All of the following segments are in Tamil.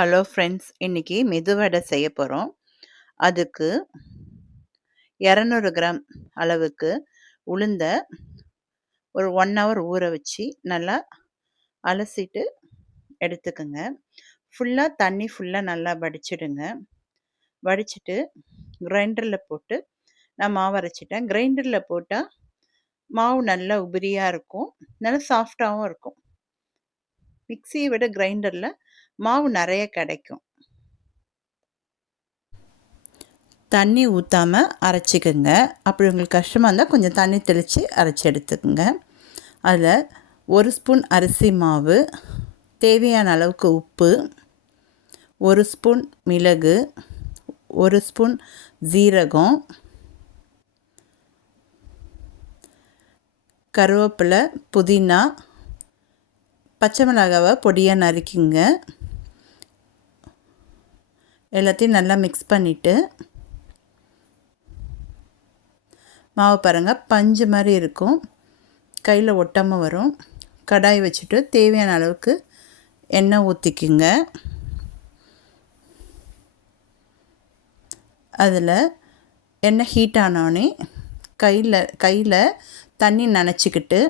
ஹலோ ஃப்ரெண்ட்ஸ், இன்னைக்கு மெதுவடை செய்ய போகிறோம். அதுக்கு 200 கிராம் அளவுக்கு உளுந்த ஒரு 1 ஹவர் ஊற வச்சு நல்லா அலசிட்டு எடுத்துக்கோங்க. தண்ணி ஃபுல்லாக நல்லா வடிச்சிடுங்க. வடிச்சிட்டு கிரைண்டரில் போட்டு நான் மாவு அரைச்சிட்டேன். கிரைண்டரில் போட்டால் மாவு நல்லா உதிரியாக இருக்கும், நல்லா சாஃப்டாகவும் இருக்கும். மிக்சியை விட கிரைண்டரில் மாவு நிறைய கிடைக்கும். தண்ணி ஊற்றாமல் அரைச்சிக்கோங்க. அப்படி உங்களுக்கு கஷ்டமாக இருந்தால் கொஞ்சம் தண்ணி தெளித்து அரைச்சி எடுத்துக்கோங்க. அதில் 1 ஸ்பூன் அரிசி மாவு, தேவையான அளவுக்கு உப்பு, 1 ஸ்பூன் மிளகு, 1 ஸ்பூன் ஜீரகம், கருவேப்பிலை, புதினா, பச்சை மிளகாவை பொடியாக நறுக்கிங்க. எல்லாத்தையும் நல்லா மிக்ஸ் பண்ணிவிட்டு மாவு பாருங்கள் பஞ்சு மாதிரி இருக்கும், கையில் ஒட்டாமல் வரும். கடாய் வச்சுட்டு தேவையான அளவுக்கு எண்ணெய் ஊற்றிக்குங்க. அதில் எண்ணெய் ஹீட் ஆனோடனே கையில் தண்ணி நனைச்சிக்கிட்டு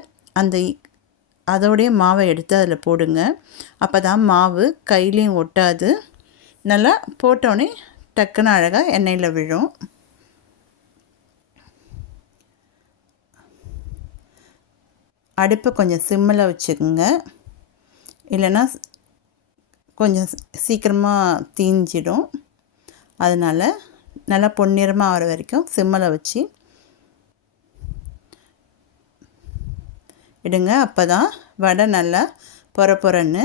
அதோடைய மாவை எடுத்து அதில் போடுங்க. அப்போ தான் மாவு கையிலையும் ஒட்டாது, நல்லா போட்டோடனே டக்குன்னு அழகாக எண்ணெயில் விழும். அடுப்பை கொஞ்சம் சிம்மில் வச்சுக்கோங்க, இல்லைன்னா கொஞ்சம் சீக்கிரமாக தீஞ்சிடும். அதனால் நல்லா பொன்னிறமாக ஆகிற வரைக்கும் சிம்மில் வச்சு இடுங்க. அப்போ தான் வடை நல்லா பொறன்னு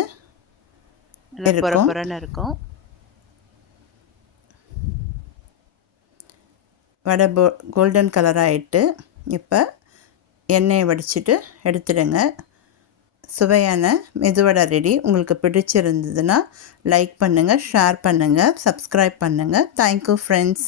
இருக்கும். வடை கோல்டன் கலர் ஆகிட்டு இப்போ எண்ணெயை வடிச்சிட்டு எடுத்துடுங்க. சுவையான மெதுவடை ரெடி. உங்களுக்கு பிடிச்சிருந்ததுன்னா லைக் பண்ணுங்கள், ஷேர் பண்ணுங்கள், சப்ஸ்கிரைப் பண்ணுங்கள். Thank you friends.